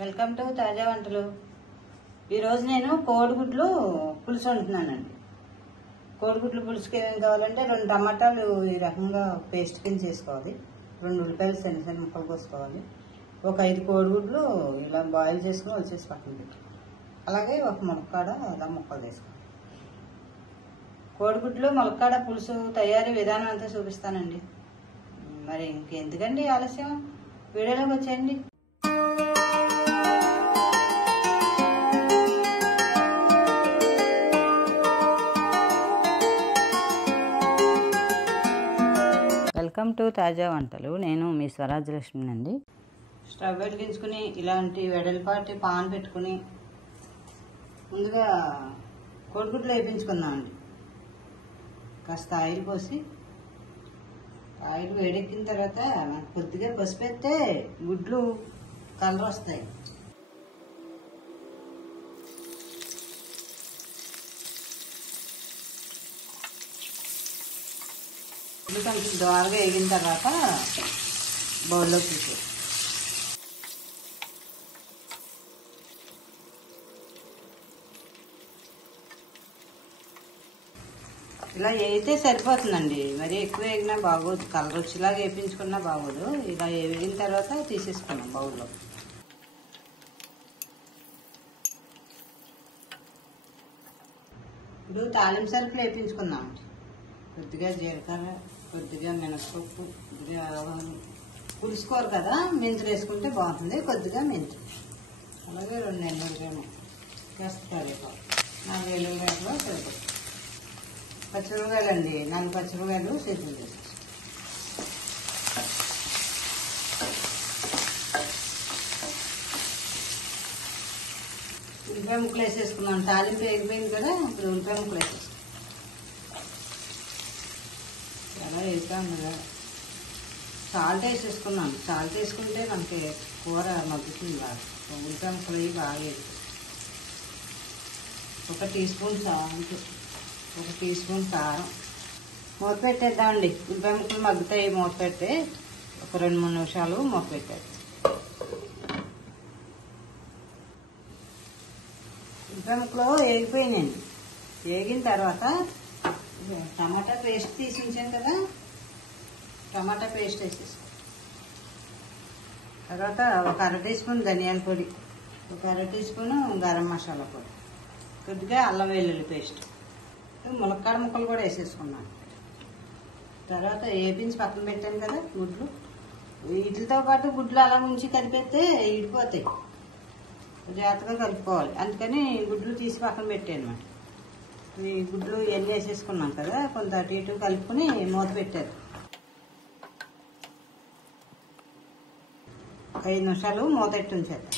Welcome to తాజా వంటలు. ఈరోజు నేను కోడిగుడ్లు పులుసు వండుతున్నానండి. కోడిగుడ్లు పులుసుకి ఏమేమి కావాలంటే 2 టమాటాలు ఈ రకంగా పేస్ట్ కింద చేసుకోవాలి, 2 ఉల్లిపాయలు చిన్న చిన్న ముక్కలు కోసుకోవాలి, ఒక 5 కోడిగుడ్లు ఇలా బాయిల్ చేసుకుని వచ్చేసి పక్కన పెట్టి, అలాగే ఒక ములక్కాడ ఇలా ముక్కలు వేసుకోవాలి. కోడిగుడ్లు ములక్కాడ పులుసు తయారీ విధానం అంతా చూపిస్తానండి. మరి ఇంకెందుకండి ఆలస్యం, వీడియోలోకి వచ్చేయండి. వెల్కమ్ టు తాజా వంటలు. నేను మీ స్వరాజ్యలక్ష్మి అండి. స్టవ్ వెలిగించుకుని ఇలాంటి వెడల్పాటి పాన్ పెట్టుకుని ముందుగా కోడిగుడ్లు వేయించుకుందామండి. కాస్త ఆయిల్ పోసి, ఆయిల్ వేడెక్కిన తర్వాత మనకు కొద్దిగా పసుపు వేస్తే గుడ్లు కలర్ వస్తాయి. గుడ్లు కొంచెం దోరగా వేగిన తర్వాత బౌల్లో తీసి ఇలా వేయితే సరిపోతుందండి. మరి ఎక్కువ వేగినా బాగోదు, కలర్ వచ్చేలాగా వేయించుకున్నా బాగోదు. ఇలా వేగిన తర్వాత తీసేసుకున్నాం బౌల్లో. ఇప్పుడు తాలింపు సరుకులు వేయించుకుందాం. కొద్దిగా జీలకర్ర, కొద్దిగా మినపప్పు, కొద్దిగా ఆవాలు, పులుసుకోరు కదా మెంతులు వేసుకుంటే బాగుంటుంది. కొద్దిగా మెంతులు, అలాగే 2 ఎండుమిరపకాయలు, కాస్త కరివేపాకు, 4 వెల్లుల్లిపాయలు సరిపోతుంది. పచ్చిమిరపకాయలు అండి, 4 పచ్చిమిరపకాయలు చేతులు చేసి ఉల్లిపాయ ముక్కలు వేసేసుకున్నాం. తాలింపు వేగిపోయింది కదా, ఇప్పుడు ఉల్లిపాయ ముక్కలు వేసేసుకున్నాం. ఎలా వేసాం కదా, సాల్ట్ వేసేసుకున్నాను. సాల్ట్ వేసుకుంటే మనకి కూర మగ్గుతుంది బాగా. ఉల్లిపాయ ముక్కలు అవి బాగా వేసి 1 teaspoon salt, 1 teaspoon కారం. మూత పెట్టేద్దామండి. ఉల్లిపాయ ముక్కలు మగ్గుతాయి. మూత పెడితే ఒక 2-3 నిమిషాలు మూత పెట్టేది. ఉల్లిపాయ ముక్కలు వేగిపోయినాయండి. వేగిన తర్వాత టమాటా పేస్ట్ తీసి ఉంచాను కదా, టమాటా పేస్ట్ వేసేసుకో. తర్వాత ఒక 1/2 టీ స్పూన్ ధనియాల పొడి, ఒక 1/2 టీ స్పూన్ గరం మసాలా పొడి, కొద్దిగా అల్లం వెల్లుల్లి పేస్ట్, ములక్కాడ ముక్కలు కూడా వేసేసుకున్నాను. తర్వాత వేపించి పక్కన పెట్టాను కదా గుడ్లు, వీటితో పాటు గుడ్లు అలా ఉంచి కలిపేస్తే ఇడిపోతాయి. జాగ్రత్తగా కలుపుకోవాలి. అందుకని గుడ్లు తీసి పక్కన పెట్టాను అన్నమాట. ఈ గుడ్లు ఇవన్నీ వేసేసుకున్నాం కదా, కొంత అటు ఇటు కలుపుకుని మూత పెట్టారు. 5 నిమిషాలు మూత పెట్టి ఉంచేద్దాం.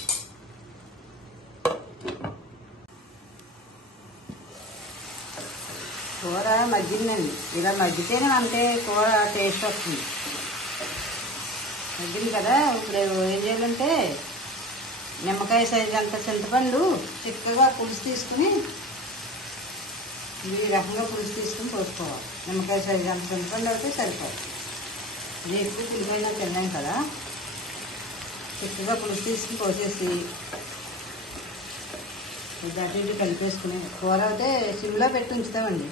కూర మగ్గిందండి. ఇలా మగ్గితేనే మనకి కూర టేస్ట్ వస్తుంది. మగ్గింది కదా, ఇప్పుడు ఏం చేయాలంటే నిమ్మకాయ సైజు అంత చింతపండు చిక్కగా పులుసు తీసుకుని, ఈ రకంగా పులుసు తీసుకుని పోసుకోవాలి. నిమ్మకాయ సైజు అంత చింతపండు అయితే సరిపోతుంది. ఇది ఎక్కువ పులిపోయినా తిన్నాం కదా, చిక్కగా పులుసు తీసుకుని పోసేసి అటు ఇటు కలిపేసుకుని, కూర అయితే సిమ్లో పెట్టి ఉంచుతామండి.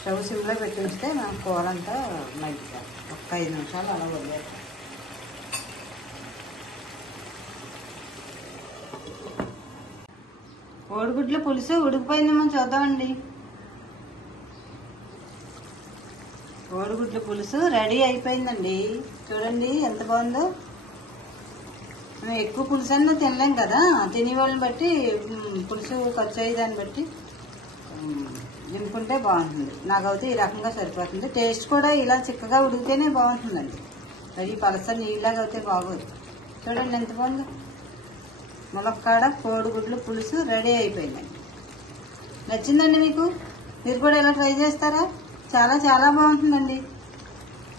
స్టవ్ సిమ్లో పెట్టి ఉంచితే మనం కూర అంతా మగ్గుతాం. ఒక 5 నిమిషాలు అలా వదిలేస్తాం. కోడిగుడ్ల పులుసు ఉడికిపోయిందేమో చూద్దామండి. కోడిగుడ్ల పులుసు రెడీ అయిపోయిందండి. చూడండి ఎంత బాగుందో. మేము ఎక్కువ పులుసు అన్నా తినలేం కదా, తినేవాళ్ళని బట్టి పులుసు ఖర్చు అయ్యేదాన్ని బట్టి నింపుకుంటే బాగుంటుంది. నాకైతే ఈ రకంగా సరిపోతుంది. టేస్ట్ కూడా ఇలా చిక్కగా ఉడికితేనే బాగుంటుందండి. అది పలస నీళ్ళలాగా అయితే బాగోదు. చూడండి ఎంత బాగుందో. ములక్కాడ కోడిగుడ్లు పులుసు రెడీ అయిపోయిందండి. నచ్చిందండి మీకు? మీరు కూడా ఇలా ట్రై చేస్తారా? చాలా చాలా బాగుంటుందండి.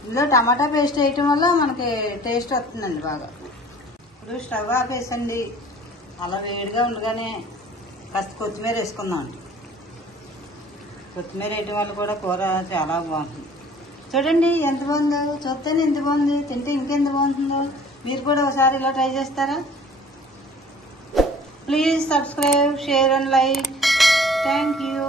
ఇందులో టమాటా పేస్ట్ వేయటం వల్ల మనకి టేస్ట్ వస్తుందండి బాగా. ఇప్పుడు స్టవ్ ఆపేసండి. అలా వేడిగా ఉండగానే కాస్త కొత్తిమీర వేసుకుందాం. కొత్తిమీర వేయటం వల్ల కూడా కూర చాలా బాగుంటుంది. చూడండి ఎంత బాగుందో. చూస్తేనే ఎంత బాగుంది, తింటే ఇంకెంత బాగుంటుందో. మీరు కూడా ఒకసారి ఇలా ట్రై చేస్తారా? Please subscribe, share and like. Thank you.